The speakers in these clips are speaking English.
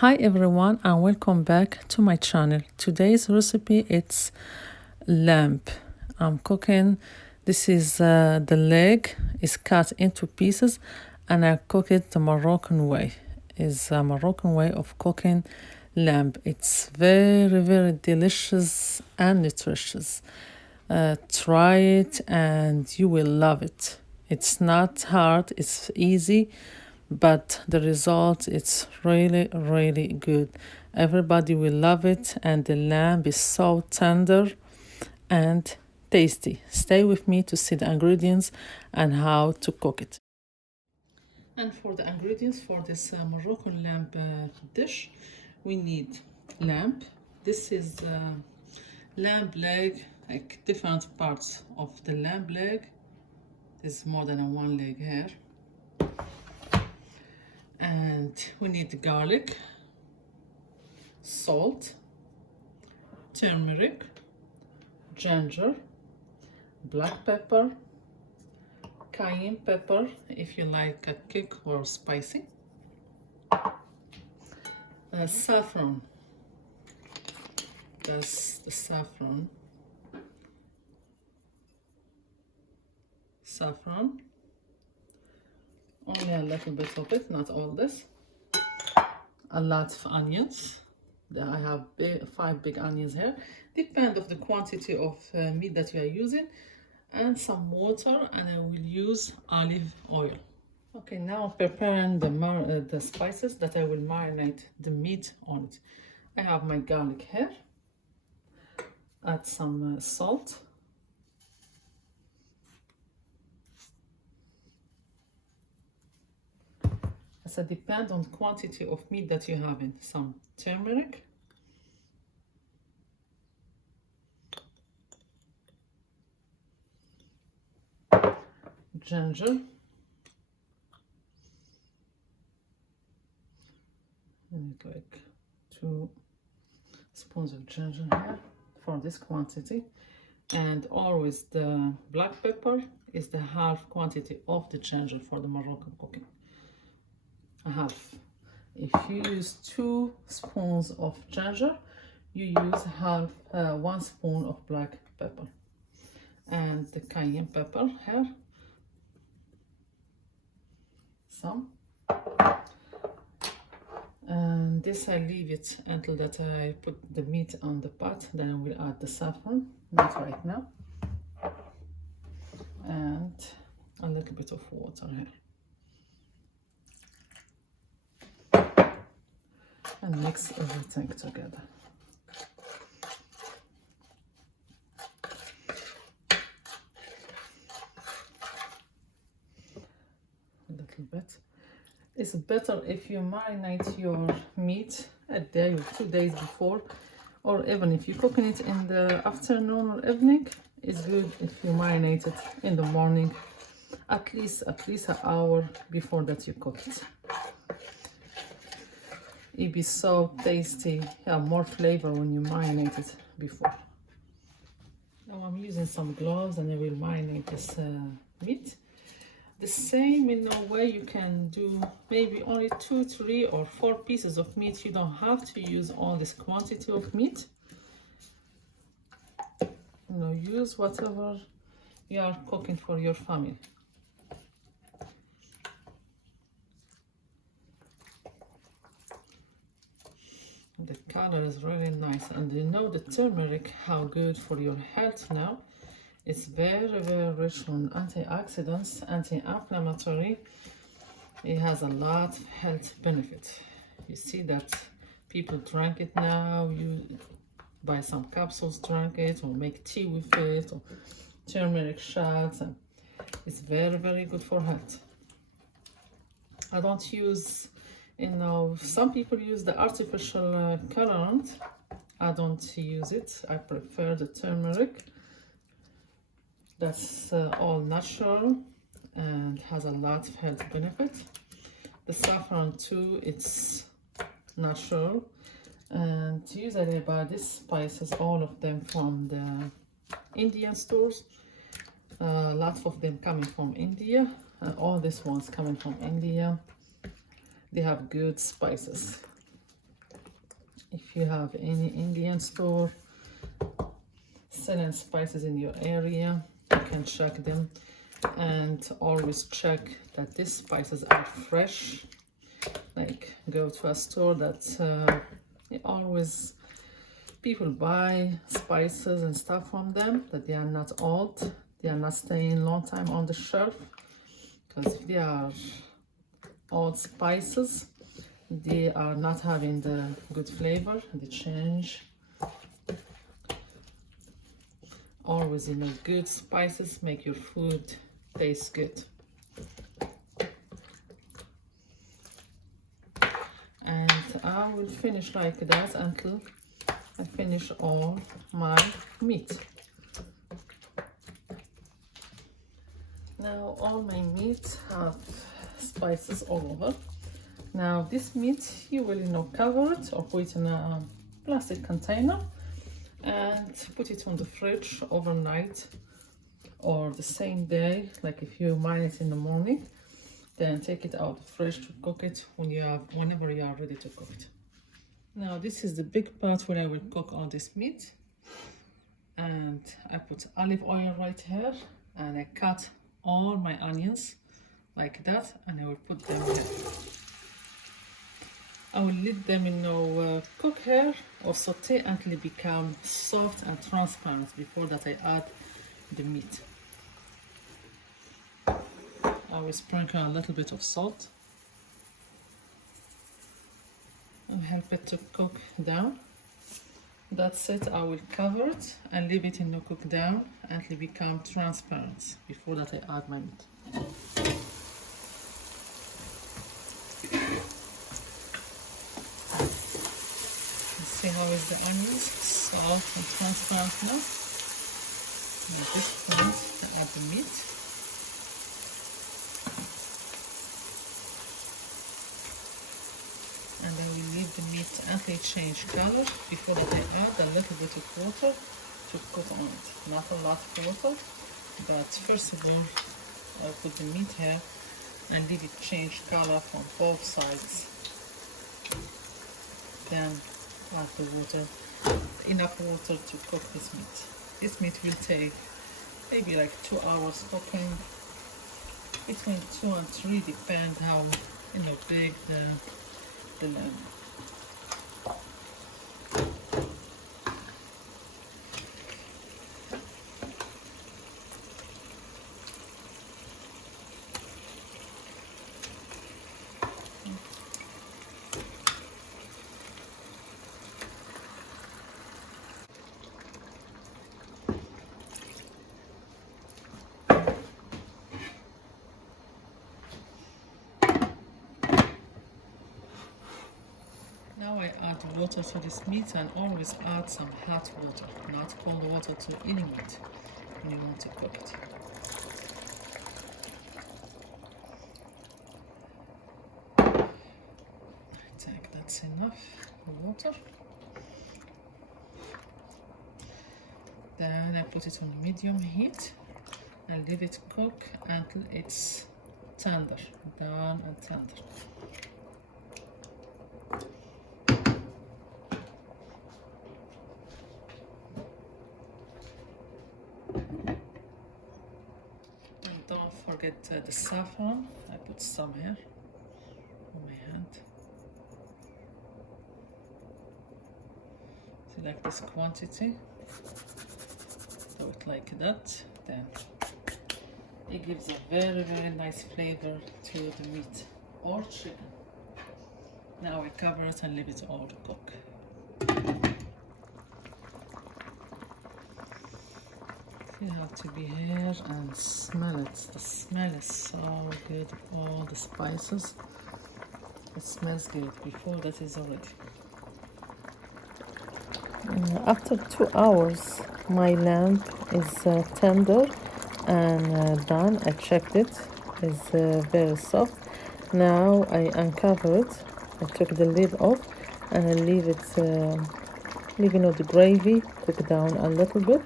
Hi everyone and welcome back to my channel. Today's recipe it's lamb. I'm cooking. This is the leg is cut into pieces and I cook it the Moroccan way. Is a Moroccan way of cooking lamb. It's very delicious and nutritious. Try it and you will love it. It's not hard, it's easy, but the result it's really good. Everybody will love it and the lamb is so tender and tasty. Stay with me to see the ingredients and how to cook it. And for the ingredients for this Moroccan lamb dish, we need lamb. This is lamb leg, like different parts of the lamb leg. There's more than one leg here. And we need garlic, salt, turmeric, ginger, black pepper, cayenne pepper if you like a kick or spicy, saffron, that's the saffron, only a little bit of it, not all this, a lot of onions. I have 5 big onions here, depend of the quantity of meat that you are using, and some water, and I will use olive oil. Okay, now I'm preparing the spices that I will marinate the meat on it. I have my garlic here, add some salt, so depend on quantity of meat that you have in, some turmeric, ginger, and like 2 spoons of ginger here for this quantity, and always the black pepper is the half quantity of the ginger for the Moroccan cooking. A half. If you use 2 spoons of ginger, you use half 1 spoon of black pepper, and the cayenne pepper here, some, and this I leave it until that I put the meat on the pot. Then I will add the saffron, not right now, and a little bit of water here, and mix everything together. A little bit. It's better if you marinate your meat a day or 2 days before, or even if you're cooking it in the afternoon or evening. It's good if you marinate it in the morning, at least an hour before that you cook it. It'll be so tasty, more flavor when you marinate it before. Now I'm using some gloves and I will marinate this meat. The same in a way you can do maybe only 2, 3 or 4 pieces of meat. You don't have to use all this quantity of meat. Use whatever you are cooking for your family. The color is really nice, and the turmeric, how good for your health now. It's very rich on antioxidants, anti-inflammatory. It has a lot of health benefits. You see that people drink it now. You buy some capsules, drink it, or make tea with it, or turmeric shots, and it's very good for health. I don't use, some people use the artificial colorant. I don't use it. I prefer the turmeric. That's all natural and has a lot of health benefits. The saffron too, it's natural, and usually I buy these spices, all of them from the Indian stores. A lot of them coming from India, and all these ones coming from India. They have good spices. If you have any Indian store selling spices in your area, you can check them, and always check that these spices are fresh. Like, go to a store that always people buy spices and stuff from them, that they are not old, they are not staying long time on the shelf, because if they are old spices, they are not having the good flavor, they change. Always, you know, good spices make your food taste good. And I will finish like that until I finish all my meat. Now all my meat have spices all over. Now this meat, you will, you know, cover it or put it in a plastic container and put it on the fridge overnight, or the same day. Like if you marinate in the morning, then take it out of the fridge to cook it whenever you are ready to cook it. Now this is the big part where I will cook all this meat, and I put olive oil right here, and I cut all my onions like that, and I will put them here. I will let them, you know, cook here or saute until they become soft and transparent. Before that, I add the meat. I will sprinkle a little bit of salt and help it to cook down. That's it. I will cover it and leave it in the cook down until it become transparent. Before that, I add my meat. See how is the onions soft and transparent now? At this point, I add the meat. And I will leave the meat until it change color. Before that, I add a little bit of water to put on it. Not a lot of water, but first of all, I'll put the meat here and leave it change color from both sides. Then add the water, enough water to cook this meat. This meat will take maybe like 2 hours cooking, between 2 and 3, depend how, you know, big the lamb. Now I add water to this meat, and always add some hot water, not cold water, to any meat when you want to cook it. I think that's enough water. Then I put it on medium heat and leave it cook until it's tender, done and tender. Don't forget the saffron. I put some here on my hand. See, like this quantity. Do it like that. Then it gives a very, very nice flavor to the meat or chicken. Now I cover it and leave it all to cook. You have to be here and smell it. The smell is so good. All the spices. It smells good. Before that is already. After 2 hours, my lamb is tender and done. I checked it. It's very soft. Now I uncover it. I took the lid off and I leave it, leaving out the gravy cook down a little bit.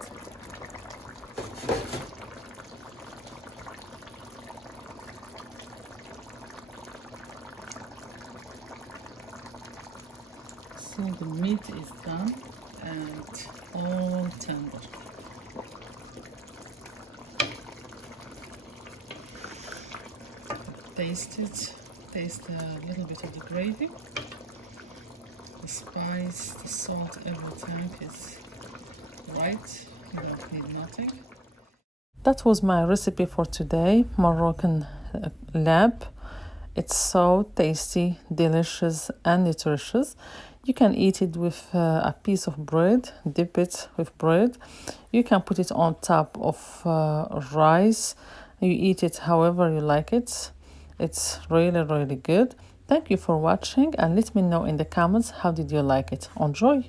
So the meat is done and all tender. Taste it. Taste a little bit of the gravy. The spice, the salt, everything is right. You don't need nothing. That was my recipe for today, Moroccan lamb. It's so tasty, delicious, and nutritious. You can eat it with a piece of bread, dip it with bread. You can put it on top of rice. You eat it however you like it. It's really, really good. Thank you for watching and let me know in the comments how did you like it. Enjoy!